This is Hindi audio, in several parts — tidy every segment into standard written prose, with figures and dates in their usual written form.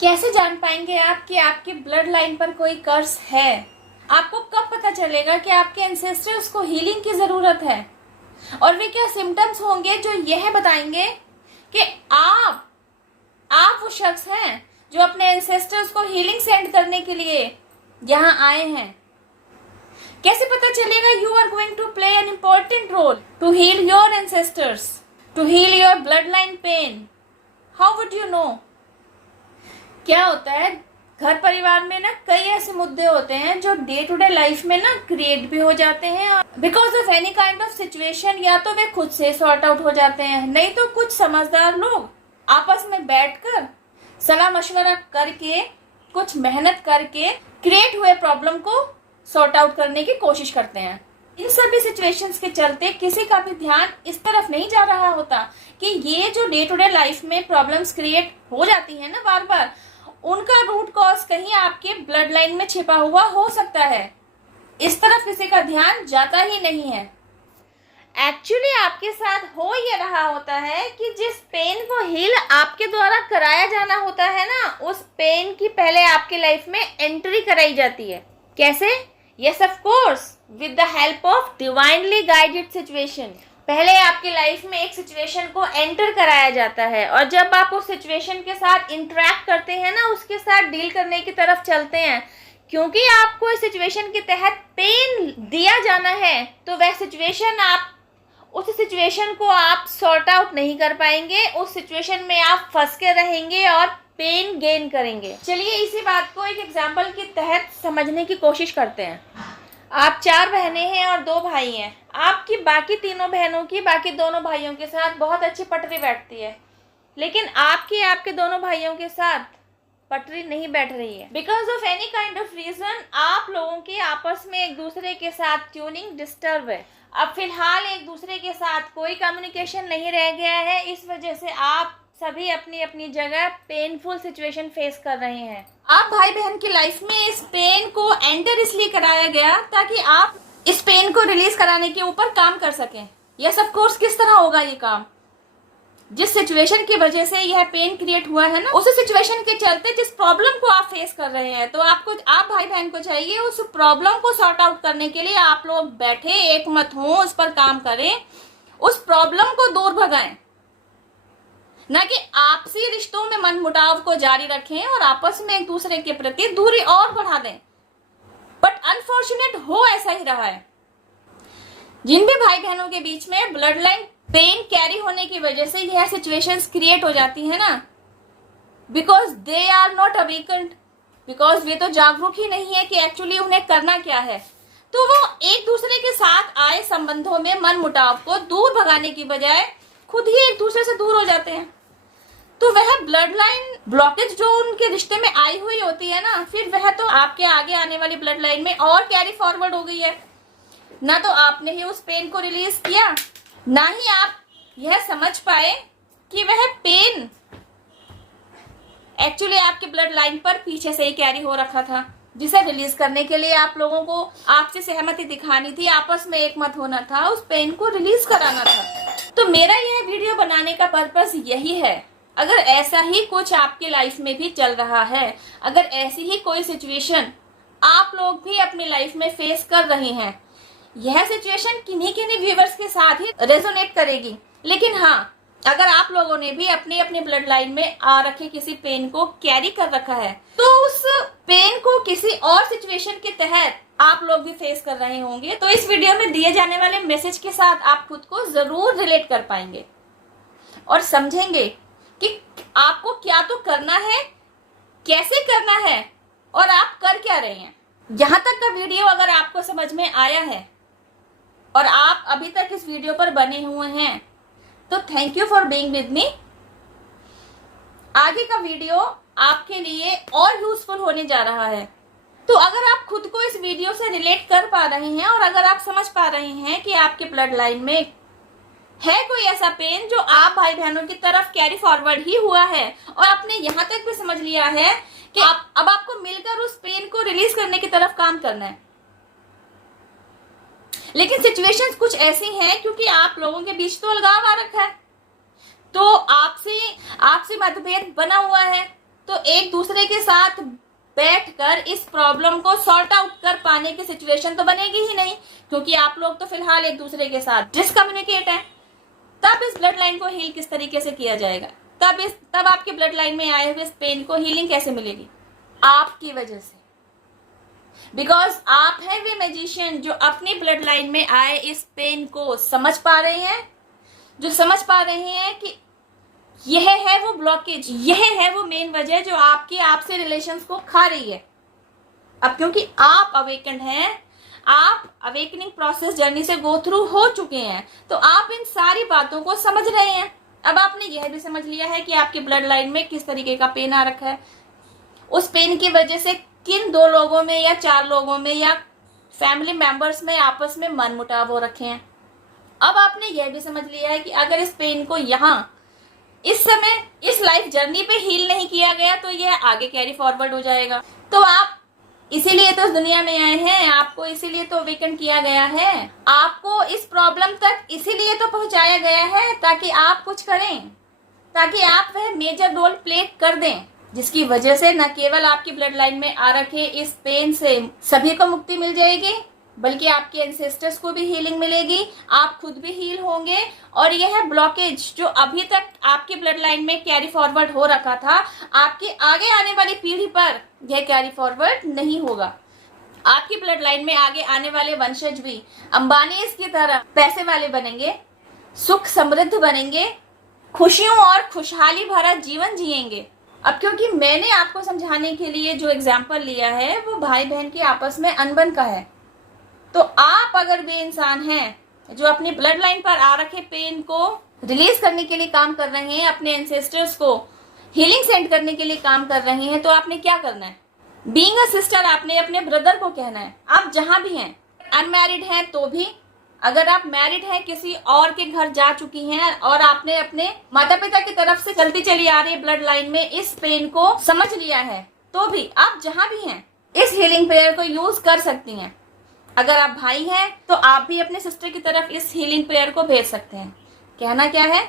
कैसे जान पाएंगे आप कि आपकी ब्लड लाइन पर कोई कर्स है? आपको कब पता चलेगा कि आपके एंसेस्टर्स को हीलिंग की जरूरत है? और वे क्या सिम्टम्स होंगे जो यह बताएंगे कि आप वो शख्स हैं जो अपने एंसेस्टर्स को हीलिंग सेंड करने के लिए यहाँ आए हैं? कैसे पता चलेगा you are going to play an important role to heal your ancestors, to heal your blood line pain? How would you know? क्या होता है, घर परिवार में ना कई ऐसे मुद्दे होते हैं जो डे टू डे लाइफ में ना क्रिएट भी हो जाते हैं because of any kind of situation. या तो वे खुद से सॉर्ट आउट हो जाते हैं, नहीं तो कुछ समझदार लोग आपस में बैठकर सलाह मशवरा करके कुछ मेहनत करके क्रिएट हुए प्रॉब्लम को सॉर्ट आउट करने की कोशिश करते हैं। इन सभी सिचुएशंस के चलते किसी का भी ध्यान इस तरफ नहीं जा रहा होता कि ये जो डे टू डे लाइफ में प्रॉब्लम्स क्रिएट हो जाती है ना बार बार, उनका रूट कॉज कहीं आपके ब्लड लाइन में छिपा हुआ हो सकता है। इस तरफ किसी का ध्यान जाता ही नहीं है। एक्चुअली आपके साथ हो ये रहा होता है कि जिस पेन को हील आपके द्वारा कराया जाना होता है ना, उस पेन की पहले आपकी लाइफ में एंट्री कराई जाती है। कैसे? Yes of course, with the help of divinely guided situation. पहले आपकी लाइफ में एक सिचुएशन को एंटर कराया जाता है और जब आप उस सिचुएशन के साथ इंटरेक्ट करते हैं ना, उसके साथ डील करने की तरफ चलते हैं, क्योंकि आपको इस सिचुएशन के तहत पेन दिया जाना है, तो वह सिचुएशन उस सिचुएशन को आप सॉर्ट आउट नहीं कर पाएंगे। उस सिचुएशन में आप फंस के रहेंगे और पेन गेन करेंगे। चलिए इसी बात को एक एग्जाम्पल के तहत समझने की कोशिश करते हैं। आप 4 बहनें हैं और 2 भाई हैं। आपकी बाकी तीनों बहनों की बाकी दोनों भाइयों के साथ बहुत अच्छी पटरी बैठती है, लेकिन आपके दोनों भाइयों के साथ पटरी नहीं बैठ रही है। Because of any kind of reason आप लोगों की आपस में एक दूसरे के साथ ट्यूनिंग डिस्टर्ब है। अब फिलहाल एक दूसरे के साथ कोई कम्युनिकेशन नहीं रह गया है। इस वजह से आप सभी अपनी अपनी जगह पेनफुल सिचुएशन फेस कर रहे हैं। आप भाई बहन की लाइफ में इस पेन को एंटर इसलिए कराया गया ताकि आप इस पेन को रिलीज कराने के ऊपर काम कर सकें। यस ऑफ कोर्स, किस तरह होगा ये काम? जिस सिचुएशन की वजह से यह पेन क्रिएट हुआ है ना, उस सिचुएशन के चलते जिस प्रॉब्लम को आप फेस कर रहे हैं, तो आप भाई बहन को चाहिए उस प्रॉब्लम को सॉर्ट आउट करने के लिए आप लोग बैठे एक मत हो, उस पर काम करें, उस प्रॉब्लम को दूर भगाएं, ना कि आपसी रिश्तों में मनमुटाव को जारी रखें और आपस में एक दूसरे के प्रति दूरी और बढ़ा दें। बट अनफॉर्चुनेट हो ऐसा ही रहा है। जिन भी भाई बहनों के बीच में ब्लड लाइन पेन कैरी होने की वजह से यह सिचुएशंस क्रिएट हो जाती है ना, because they are not awakened, because वे तो जागरूक ही नहीं है कि एक्चुअली उन्हें करना क्या है, तो वो एक दूसरे के साथ आए संबंधों में मनमुटाव को दूर भगाने की बजाय खुद ही एक दूसरे से दूर हो जाते हैं। तो वह ब्लड लाइन ब्लॉकेज जो उनके रिश्ते में आई हुई होती है ना, फिर वह तो आपके आगे आने वाली ब्लड लाइन में और कैरी फॉरवर्ड हो गई है। ना तो आपने ही उस पेन को रिलीज किया, ना ही आप यह समझ पाए कि वह पेन एक्चुअली आपके ब्लड लाइन पर पीछे से ही कैरी हो रखा था, जिसे रिलीज करने के लिए आप लोगों को आपसे सहमति दिखानी थी, आपस में एक मत होना था, उस पेन को रिलीज कराना था। तो मेरा यह वीडियो बनाने का पर्पस यही है। अगर ऐसा ही कुछ आपकी लाइफ में भी चल रहा है, अगर ऐसी ही कोई सिचुएशन आप लोग भी अपनी लाइफ में फेस कर रहे हैं, यह सिचुएशन किन्हीं व्यूअर्स के साथ ही रेजोनेट करेगी। लेकिन हाँ, अगर आप लोगों ने भी अपनी अपनी ब्लड लाइन में आ रखे किसी पेन को कैरी कर रखा है, तो उस पेन को किसी और सिचुएशन के तहत आप लोग भी फेस कर रहे होंगे, तो इस वीडियो में दिए जाने वाले मैसेज के साथ आप खुद को जरूर रिलेट कर पाएंगे और समझेंगे कि आपको क्या तो करना है, कैसे करना है और आप कर क्या रहे हैं। यहाँ तक का वीडियो अगर आपको समझ में आया है और आप अभी तक इस वीडियो पर बने हुए हैं, तो thank you for being with me. आगे का वीडियो आपके लिए और यूजफुल होने जा रहा है। तो अगर आप खुद को इस वीडियो से रिलेट कर पा रहे हैं और अगर आप समझ पा रहे हैं कि आपके ब्लड लाइन में है कोई ऐसा पेन जो आप भाई बहनों की तरफ कैरी फॉरवर्ड ही हुआ है और आपने यहाँ तक भी समझ लिया है कि अब आपको मिलकर उस पेन को रिलीज करने की तरफ काम करना है, लेकिन सिचुएशंस कुछ ऐसी हैं क्योंकि आप लोगों के बीच तो अलगाव आ रखा है, तो आपसे मतभेद बना हुआ है, तो एक दूसरे के साथ बैठकर इस प्रॉब्लम को सॉर्ट आउट कर पाने की सिचुएशन तो बनेगी ही नहीं, क्योंकि आप लोग तो फिलहाल एक दूसरे के साथ डिसकम्युनिकेट हैं। तब इस ब्लड लाइन को हील किस तरीके से किया जाएगा? तब आपकी ब्लड लाइन में आए हुए इस पेन को हीलिंग कैसे मिलेगी? आपकी वजह से। बिकॉज आप हैं वे मैजिशियन जो अपनी ब्लड लाइन में आए इस पेन को समझ पा रहे हैं, जो समझ पा रहे हैं कि यह है वो ब्लॉकेज, यह है वो मेन वजह जो आपसे रिलेशंस को खा रही है। अब क्योंकि आप अवेकन्ड हैं, आप अवेकनिंग प्रोसेस जर्नी से गो थ्रू हो चुके हैं, तो आप इन सारी बातों को समझ रहे हैं। अब आपने यह भी समझ लिया है कि आपकी ब्लड लाइन में किस तरीके का पेन आ रखा है, उस पेन की वजह से किन 2 लोगों में या 4 लोगों में या फैमिली मेंबर्स में आपस में मनमुटाव हो रखे हैं। अब आपने यह भी समझ लिया है कि अगर इस पेन को यहाँ इस समय इस लाइफ जर्नी पे हील नहीं किया गया तो यह आगे कैरी फॉरवर्ड हो जाएगा। तो आप इसीलिए तो इस दुनिया में आए हैं, आपको इसीलिए तो अवेकन किया गया है, आपको इस प्रॉब्लम तक इसीलिए तो पहुंचाया गया है ताकि आप कुछ करें, ताकि आप वह मेजर रोल प्ले कर दें, जिसकी वजह से न केवल आपकी ब्लड लाइन में आ रखे इस पेन से सभी को मुक्ति मिल जाएगी, बल्कि आपके एंसेस्टर्स को भी हीलिंग मिलेगी, आप खुद भी हील होंगे, और यह ब्लॉकेज जो अभी तक आपकी ब्लड लाइन में कैरी फॉरवर्ड हो रखा था, आपकी आगे आने वाली पीढ़ी पर यह कैरी फॉरवर्ड नहीं होगा। आपकी ब्लड लाइन में आगे आने वाले वंशज भी अंबानी की तरह पैसे वाले बनेंगे, सुख समृद्ध बनेंगे, खुशियों और खुशहाली भरा जीवन जिएंगे। अब क्योंकि मैंने आपको समझाने के लिए जो एग्जाम्पल लिया है वो भाई बहन के आपस में अनबन का है, तो आप अगर वे इंसान हैं जो अपनी ब्लड लाइन पर आ रखे पेन को रिलीज करने के लिए काम कर रहे हैं, अपने एंसेस्टर्स को हीलिंग सेंड करने के लिए काम कर रहे हैं, तो आपने क्या करना है? बीइंग अ सिस्टर आपने अपने ब्रदर को कहना है, आप जहां भी हैं, अनमैरिड हैं तो भी, अगर आप मैरिड हैं, किसी और के घर जा चुकी हैं और आपने अपने माता पिता की तरफ से चलती चली आ रही ब्लड लाइन में इस पेन को समझ लिया है, तो भी आप जहां भी हैं इस हीलिंग प्रेयर को यूज कर सकती हैं। अगर आप भाई हैं तो आप भी अपने सिस्टर की तरफ इस हीलिंग प्रेयर को भेज सकते हैं। कहना क्या है?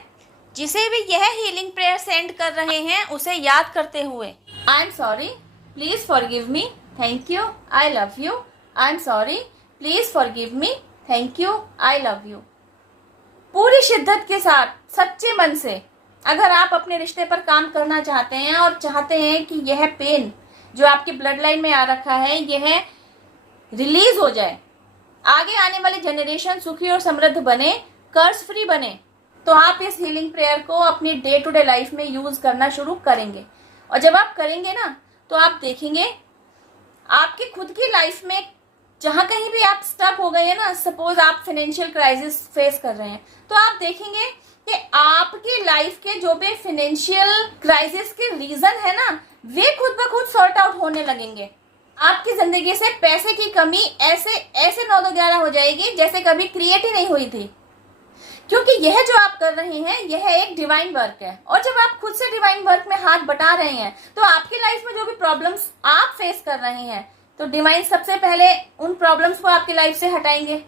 जिसे भी यह हीलिंग प्रेयर सेंड कर रहे हैं उसे याद करते हुए, I am sorry, please forgive me, thank you, I love you, I am sorry, please forgive me, thank you, I love you. पूरी शिद्दत के साथ, सच्चे मन से अगर आप अपने रिश्ते पर काम करना चाहते हैं और चाहते हैं कि यह पेन जो आपकी ब्लड लाइन में आ रखा है यह रिलीज हो जाए, आगे आने वाले जनरेशन सुखी और समृद्ध बने, कर्ज फ्री बने, तो आप इस हीलिंग प्रेयर को अपनी डे टू डे लाइफ में यूज करना शुरू करेंगे। और जब आप करेंगे ना, तो आप देखेंगे आपकी खुद की लाइफ में जहां कहीं भी आप स्टक हो गए हैं ना, सपोज आप फाइनेंशियल क्राइसिस फेस कर रहे हैं, तो आप देखेंगे कि आपकी लाइफ के जो भी फाइनेंशियल क्राइसिस के रीजन है ना, वे खुद ब खुद सॉर्ट आउट होने लगेंगे। आपकी जिंदगी से पैसे की कमी ऐसे 9-11 हो जाएगी जैसे कभी क्रिएट ही नहीं हुई थी, क्योंकि यह जो आप कर रहे हैं यह एक डिवाइन वर्क है। और जब आप खुद से डिवाइन वर्क में हाथ बटा रहे हैं, तो आपकी लाइफ में जो भी प्रॉब्लम्स आप फेस कर रहे हैं, तो डिवाइन सबसे पहले उन प्रॉब्लम्स को आपकी लाइफ से हटाएंगे।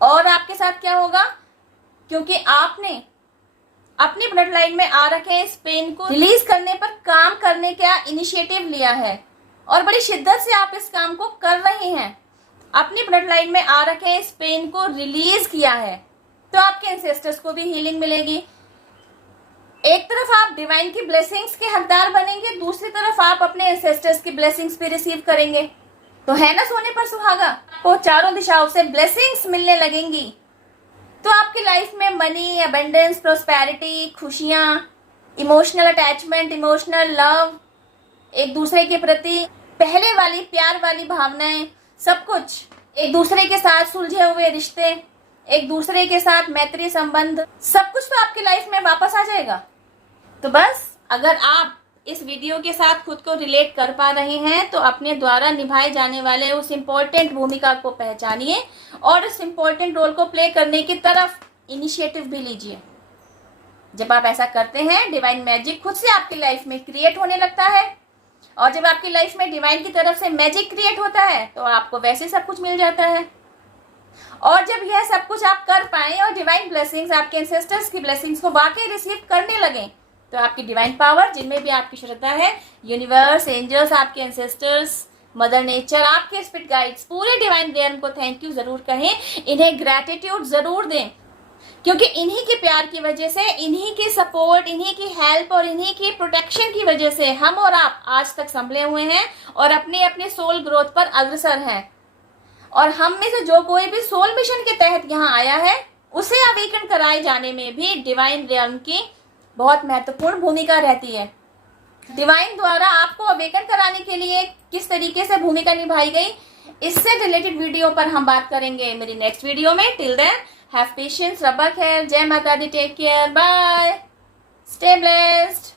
और आपके साथ क्या होगा? क्योंकि आपने अपनी ब्लड लाइन में आ रखे इस पेन को रिलीज करने पर काम करने का इनिशिएटिव लिया है और बड़ी शिद्दत से आप इस काम को कर रहे हैं, अपनी ब्लड लाइन में आ रखे इस पेन को रिलीज किया है, तो आपके एंसेस्टर्स को भी हीलिंग मिलेगी। एक तरफ आप डिवाइन की ब्लेसिंग्स के हकदार बनेंगे, दूसरी तरफ आप अपने एंसेस्टर्स की ब्लेसिंग्स भी रिसीव करेंगे। तो है ना सोने पर सुहागा, वो चारों दिशाओं से ब्लेसिंग्स मिलने लगेंगी। तो आपकी लाइफ में मनी, अबंडेंस, प्रोस्पेरिटी, खुशियां, इमोशनल अटैचमेंट, इमोशनल लव, एक दूसरे के प्रति पहले वाली प्यार वाली भावनाएं, सब कुछ, एक दूसरे के साथ सुलझे हुए रिश्ते, एक दूसरे के साथ मैत्री संबंध, सब कुछ तो आपकी लाइफ में वापस आ जाएगा। तो बस अगर आप इस वीडियो के साथ खुद को रिलेट कर पा रहे हैं, तो अपने द्वारा निभाए जाने वाले उस इम्पोर्टेंट भूमिका को पहचानिए और इस इम्पोर्टेंट रोल को प्ले करने की तरफ इनिशिएटिव भी लीजिए। जब आप ऐसा करते हैं, डिवाइन मैजिक खुद से आपकी लाइफ में क्रिएट होने लगता है, और जब आपकी लाइफ में डिवाइन की तरफ से मैजिक क्रिएट होता है, तो आपको वैसे सब कुछ मिल जाता है। और जब यह सब कुछ आप कर पाए और डिवाइन ब्लेसिंग्स, आपके एंसेस्टर्स की ब्लेसिंग्स को वाकई रिसीव करने लगे, तो आपकी डिवाइन पावर, जिनमें भी आपकी श्रद्धा है, यूनिवर्स, एंजल्स, आपके एंसेस्टर्स, मदर नेचर, आपके स्पिरिट गाइड्स, पूरे डिवाइन रियल्म को थैंक यू जरूर कहें, इन्हें ग्रैटिट्यूड जरूर दें, क्योंकि इन्हीं के प्यार की वजह से, इन्हीं की सपोर्ट, इन्हीं की हेल्प और इन्हीं की प्रोटेक्शन की वजह से हम और आप आज तक संभले हुए हैं और अपने अपने सोल ग्रोथ पर अग्रसर हैं। और हम में से जो कोई भी सोल मिशन के तहत यहाँ आया है, उसे अवेकन कराए जाने में भी डिवाइन रियल्म की बहुत महत्वपूर्ण भूमिका रहती है। डिवाइन द्वारा आपको अवेकन कराने के लिए किस तरीके से भूमिका निभाई गई, इससे रिलेटेड वीडियो पर हम बात करेंगे मेरी नेक्स्ट वीडियो में। टिल देन हैव पेशेंस, रब्बा खैर, जय माता दी, take care, bye, stay blessed.